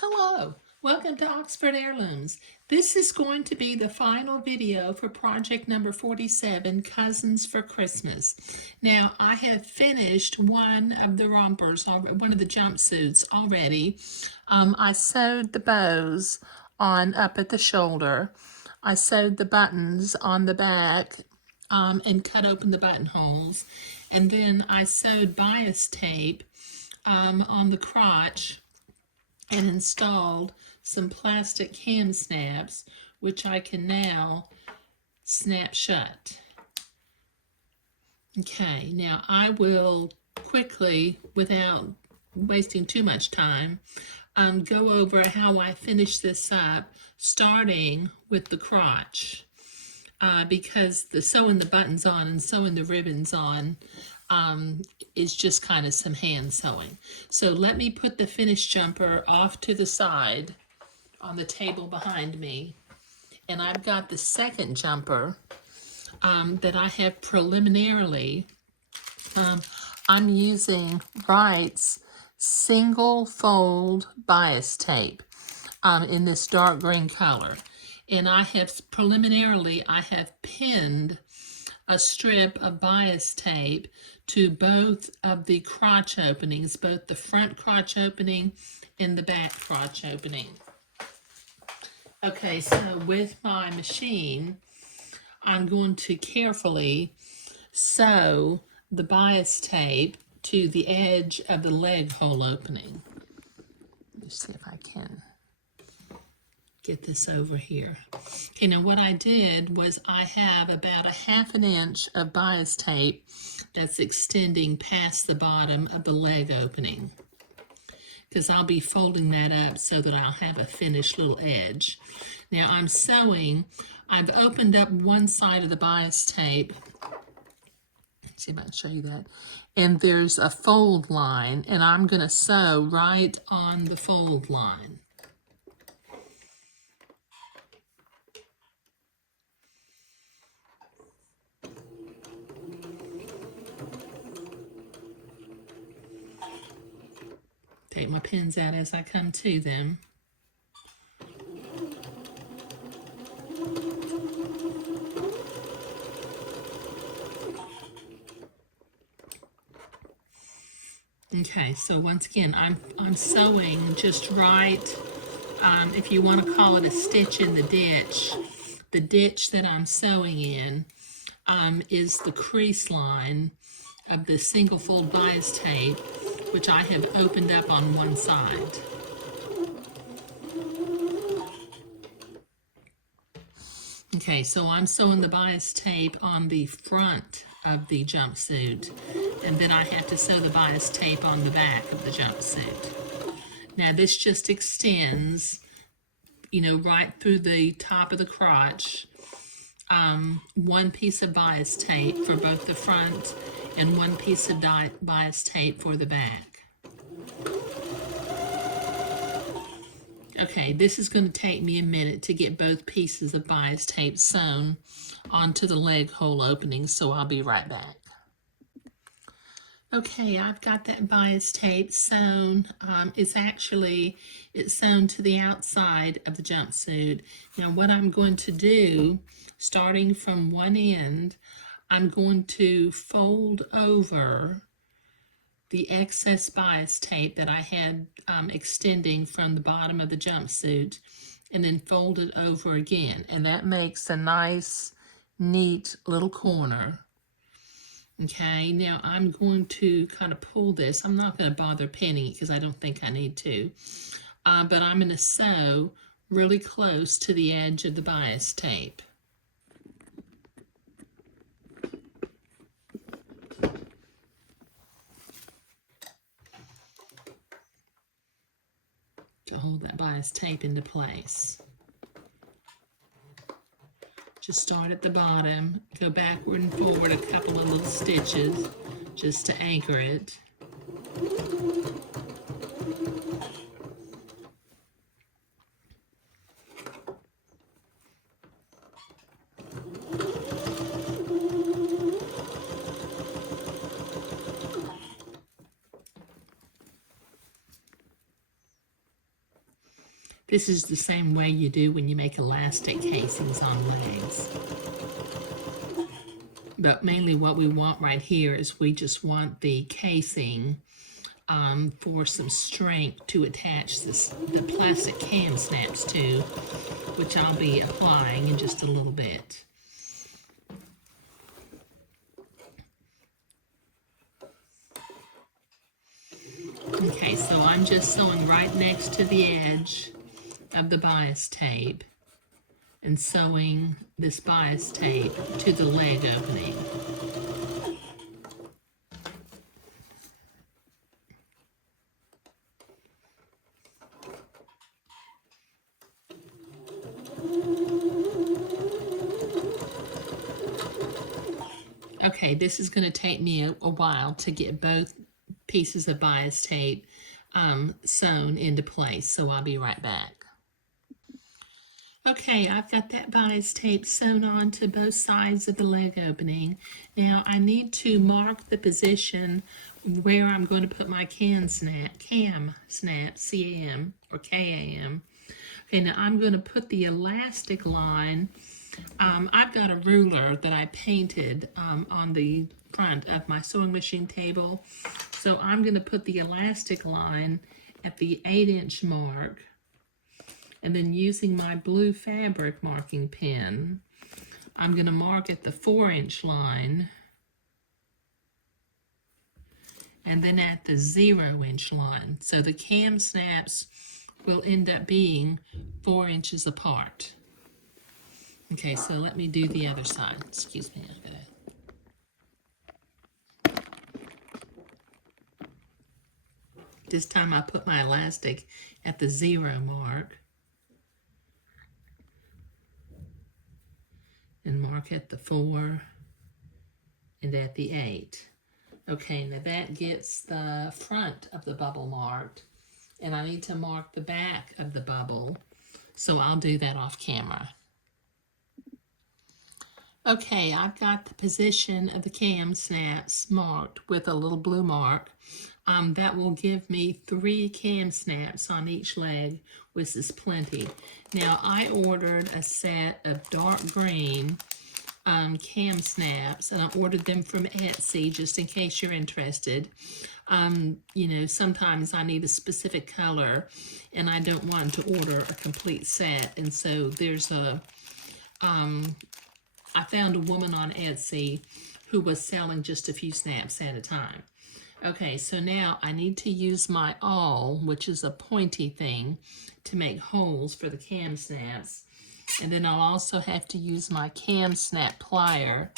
Hello, welcome to Oxford Heirlooms. This is going to be the final video for project number 47, Cousins for Christmas. Now, I have finished one of the rompers, one of the jumpsuits already. I sewed the bows on up at the shoulder. I sewed the buttons on the back and cut open the buttonholes. And then I sewed bias tape on the crotch and installed some plastic hem snaps, which I can now snap shut. Okay, now I will quickly, without wasting too much time, go over how I finish this up, starting with the crotch. Because the sewing the buttons on and sewing the ribbons on is just kind of some hand sewing. So let me put the finished jumper off to the side on the table behind me. And I've got the second jumper that I have preliminarily. I'm using Wright's single fold bias tape in this dark green color. And I have pinned a strip of bias tape to both of the crotch openings, both the front crotch opening and the back crotch opening. Okay, so with my machine, I'm going to carefully sew the bias tape to the edge of the leg hole opening. Let me see if I can get this over here. Okay, now what I did was I have about a ½ inch of bias tape that's extending past the bottom of the leg opening, because I'll be folding that up so that I'll have a finished little edge. Now I'm sewing, I've opened up one side of the bias tape. Let's see if I can show you that. And there's a fold line, and I'm going to sew right on the fold line. Take my pins out as I come to them. Okay, so once again, I'm sewing just right. If you want to call it a stitch in the ditch that I'm sewing in is the crease line of the single fold bias tape, which I have opened up on one side. Okay, so I'm sewing the bias tape on the front of the jumpsuit, and then I have to sew the bias tape on the back of the jumpsuit. Now this just extends, right through the top of the crotch. One piece of bias tape for both the front and one piece of bias tape for the back. Okay, this is going to take me a minute to get both pieces of bias tape sewn onto the leg hole opening, so I'll be right back. Okay, I've got that bias tape sewn. It's sewn to the outside of the jumpsuit. Now what I'm going to do, starting from one end, I'm going to fold over the excess bias tape that I had extending from the bottom of the jumpsuit, and then fold it over again. And that makes a nice, neat little corner. Okay, now I'm going to kind of pull this. I'm not going to bother pinning it because I don't think I need to. But I'm going to sew really close to the edge of the bias tape. To hold that bias tape into place. Just start at the bottom, go backward and forward a couple of little stitches just to anchor it. This is the same way you do when you make elastic casings on legs. But mainly what we want right here is we just want the casing for some strength to attach the plastic cam snaps to, which I'll be applying in just a little bit. Okay, so I'm just sewing right next to the edge of the bias tape and sewing this bias tape to the leg opening. Okay, this is going to take me a while to get both pieces of bias tape sewn into place, so I'll be right back. Okay, I've got that bias tape sewn on to both sides of the leg opening. Now I need to mark the position where I'm going to put my cam snap, C-A-M or K-A-M. Okay, now I'm going to put the elastic line. I've got a ruler that I painted on the front of my sewing machine table. So I'm going to put the elastic line at the 8-inch mark. And then using my blue fabric marking pen, I'm going to mark at the 4-inch line. And then at the 0-inch line. So the cam snaps will end up being 4 inches apart. Okay, so let me do the other side. Excuse me, I gotta... This time I put my elastic at the 0 mark. And mark at the 4 and at the 8. Okay, now that gets the front of the bubble marked, and I need to mark the back of the bubble, so I'll do that off camera. Okay, I've got the position of the cam snaps marked with a little blue mark. That will give me 3 cam snaps on each leg, which is plenty. Now, I ordered a set of dark green cam snaps, and I ordered them from Etsy just in case you're interested. You know, sometimes I need a specific color, and I don't want to order a complete set, and so there's a... I found a woman on Etsy who was selling just a few snaps at a time. Okay, so now I need to use my awl, which is a pointy thing, to make holes for the cam snaps. And then I'll also have to use my cam snap plier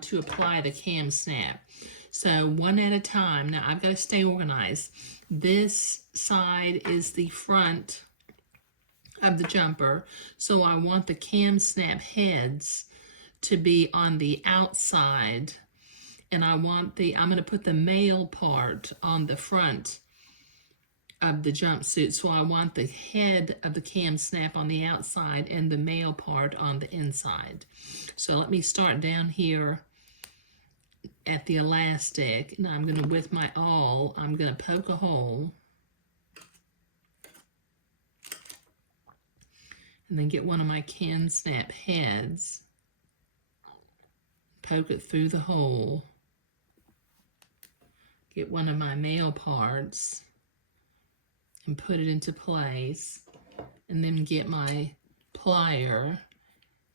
to apply the cam snap. So one at a time. Now I've got to stay organized. This side is the front of the jumper, so I want the cam snap heads to be on the outside, and I'm going to put the male part on the front of the jumpsuit, so I want the head of the cam snap on the outside and the male part on the inside. So let me start down here at the elastic, and I'm going to, with my awl, I'm going to poke a hole, and then get one of my cam snap heads, poke it through the hole, get one of my male parts, and put it into place, and then get my plier,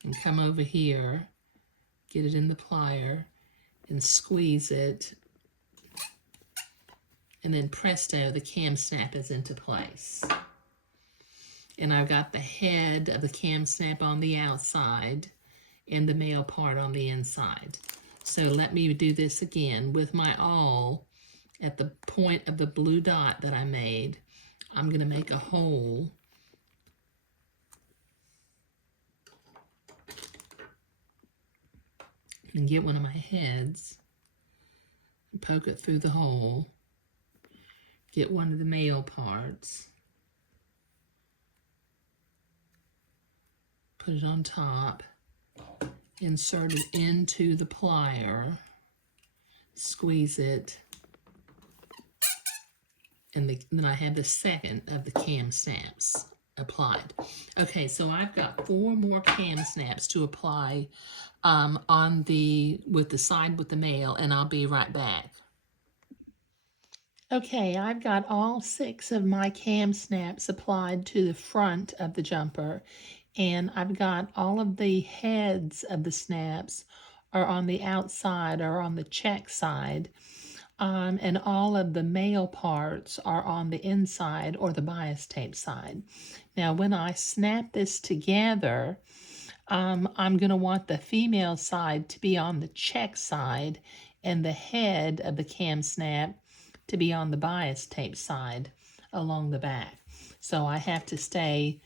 and come over here, get it in the plier, and squeeze it, and then presto, the cam snap is into place. And I've got the head of the cam snap on the outside, and the male part on the inside. So let me do this again with my awl at the point of the blue dot that I made. I'm going to make a hole and get one of my heads and poke it through the hole, get one of the male parts, put it on top, insert it into the plier, squeeze it, and then I have the second of the cam snaps. applied. Okay, so I've got 4 more cam snaps to apply with the side with the male, and I'll be right back. Okay, I've got all 6 of my cam snaps applied to the front of the jumper, and I've got all of the heads of the snaps are on the outside or on the check side, and all of the male parts are on the inside or the bias tape side. Now, when I snap this together, I'm going to want the female side to be on the check side and the head of the cam snap to be on the bias tape side along the back. So I have to stay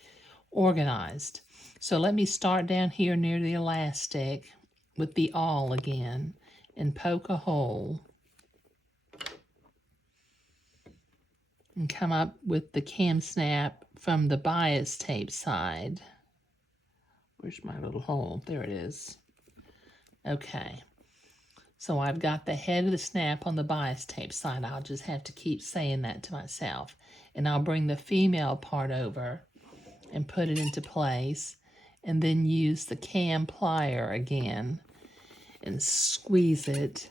organized. So let me start down here near the elastic with the awl again and poke a hole and come up with the cam snap from the bias tape side. Where's my little hole? There it is. Okay. So I've got the head of the snap on the bias tape side. I'll just have to keep saying that to myself. And I'll bring the female part over and put it into place, and then use the cam plier again and squeeze it,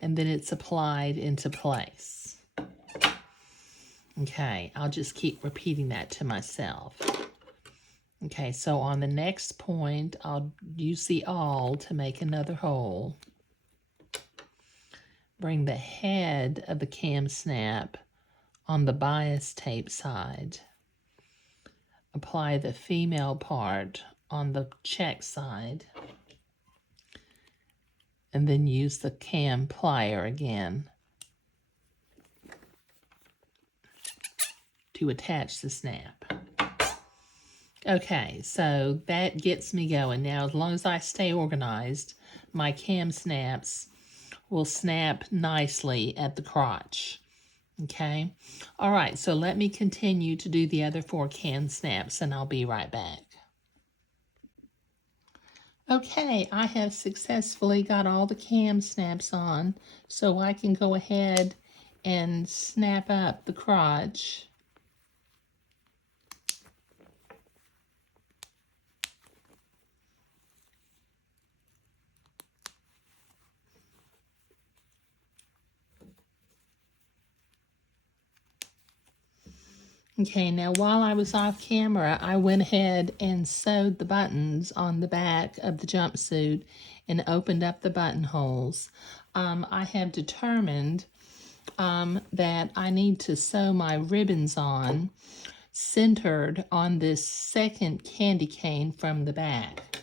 and then it's applied into place. Okay, I'll just keep repeating that to myself. Okay, so on the next point, I'll use the awl to make another hole. Bring the head of the cam snap on the bias tape side. Apply the female part on the check side. And then use the cam plier again to attach the snap. Okay, so that gets me going. Now, as long as I stay organized, my cam snaps will snap nicely at the crotch. Okay? All right, so let me continue to do the other 4 cam snaps, and I'll be right back. Okay, I have successfully got all the cam snaps on, so I can go ahead and snap up the crotch. Okay, now while I was off camera, I went ahead and sewed the buttons on the back of the jumpsuit and opened up the buttonholes. I have determined that I need to sew my ribbons on centered on this second candy cane from the back.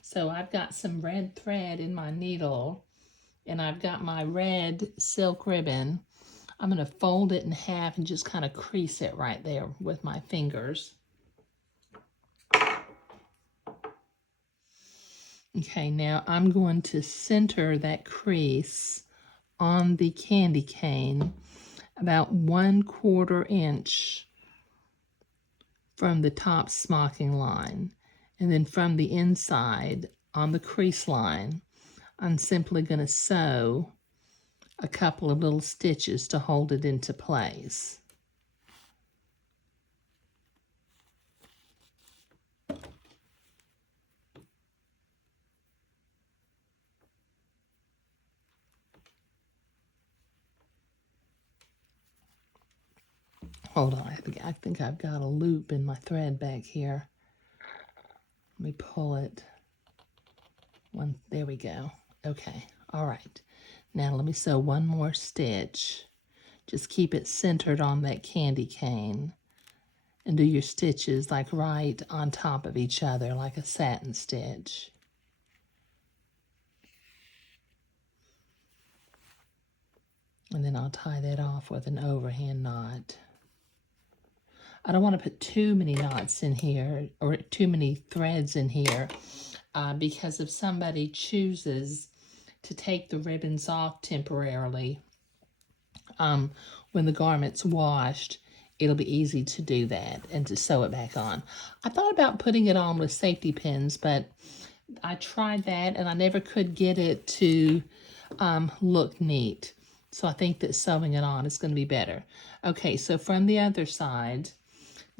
So I've got some red thread in my needle, and I've got my red silk ribbon. I'm going to fold it in half and just kind of crease it right there with my fingers. Okay, now I'm going to center that crease on the candy cane about 1/4 inch from the top smocking line. And then from the inside on the crease line, I'm simply going to sew a couple of little stitches to hold it into place. Hold on, I think I've got a loop in my thread back here. Let me pull it. There we go. Okay, all right. Now let me sew one more stitch. Just keep it centered on that candy cane and do your stitches like right on top of each other like a satin stitch. And then I'll tie that off with an overhand knot. I don't want to put too many knots in here or too many threads in here because if somebody chooses to take the ribbons off temporarily, when the garment's washed, it'll be easy to do that and to sew it back on. I thought about putting it on with safety pins, but I tried that and I never could get it to look neat. So I think that sewing it on is going to be better. Okay, so from the other side,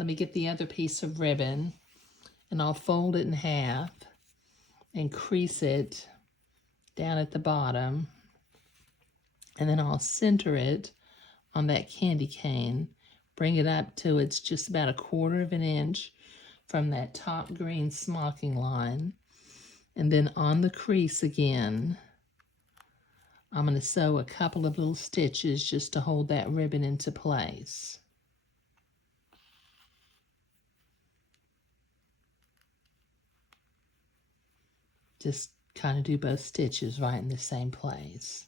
Let me get the other piece of ribbon, and I'll fold it in half and crease it down at the bottom. And then I'll center it on that candy cane, bring it up to it's just about 1/4 of an inch from that top green smocking line. And then on the crease again, I'm going to sew a couple of little stitches just to hold that ribbon into place. Just kind of do both stitches right in the same place.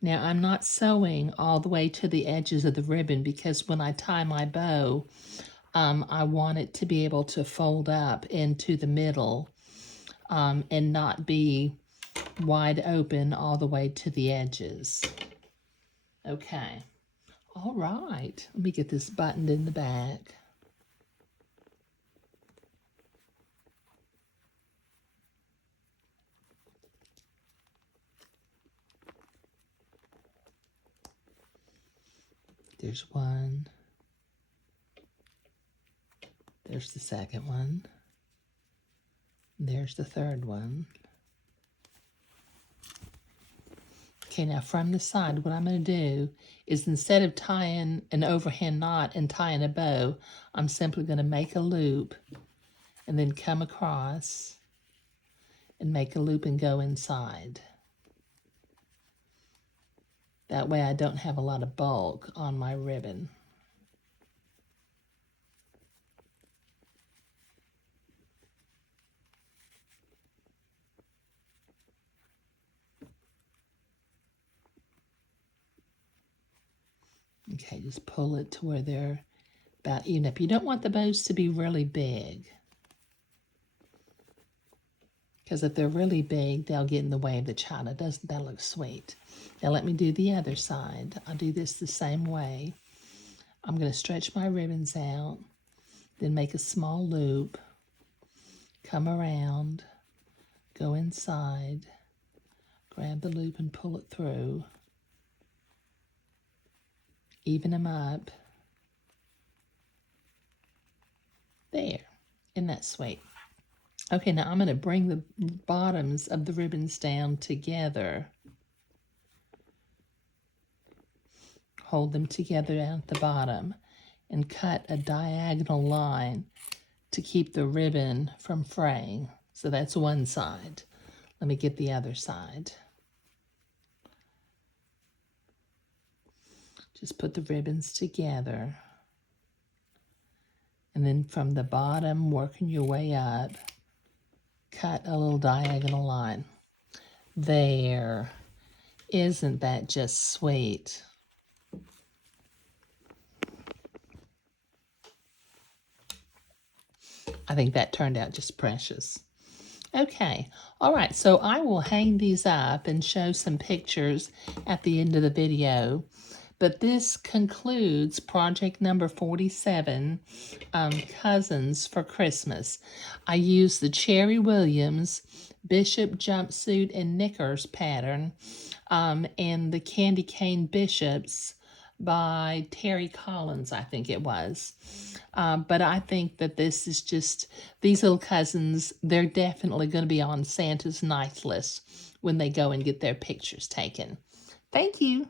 Now I'm not sewing all the way to the edges of the ribbon because when I tie my bow, I want it to be able to fold up into the middle and not be wide open all the way to the edges. Okay, all right, let me get this buttoned in the back. There's one. There's the second one. There's the third one. Okay, now from the side, what I'm going to do is instead of tying an overhand knot and tying a bow, I'm simply going to make a loop and then come across and make a loop and go inside. That way I don't have a lot of bulk on my ribbon. Okay, just pull it to where they're about even up. You don't want the bows to be really big, because if they're really big, they'll get in the way of the china. Doesn't that look sweet? Now let me do the other side. I'll do this the same way. I'm going to stretch my ribbons out, then make a small loop, come around, go inside, grab the loop and pull it through, even them up. There, isn't that sweet? Okay, now I'm going to bring the bottoms of the ribbons down together. Hold them together down at the bottom and cut a diagonal line to keep the ribbon from fraying. So that's one side. Let me get the other side. Just put the ribbons together. And then from the bottom, working your way up, cut a little diagonal line. There. Isn't that just sweet? I think that turned out just precious. Okay, all right, so I will hang these up and show some pictures at the end of the video. But this concludes project number 47, Cousins for Christmas. I used the Chery Williams Bishop Jumpsuit and Knickers pattern and the Candy Cane Bishops by Terry Collins, I think it was. But I think that this is just, these little cousins, they're definitely going to be on Santa's nice list when they go and get their pictures taken. Thank you.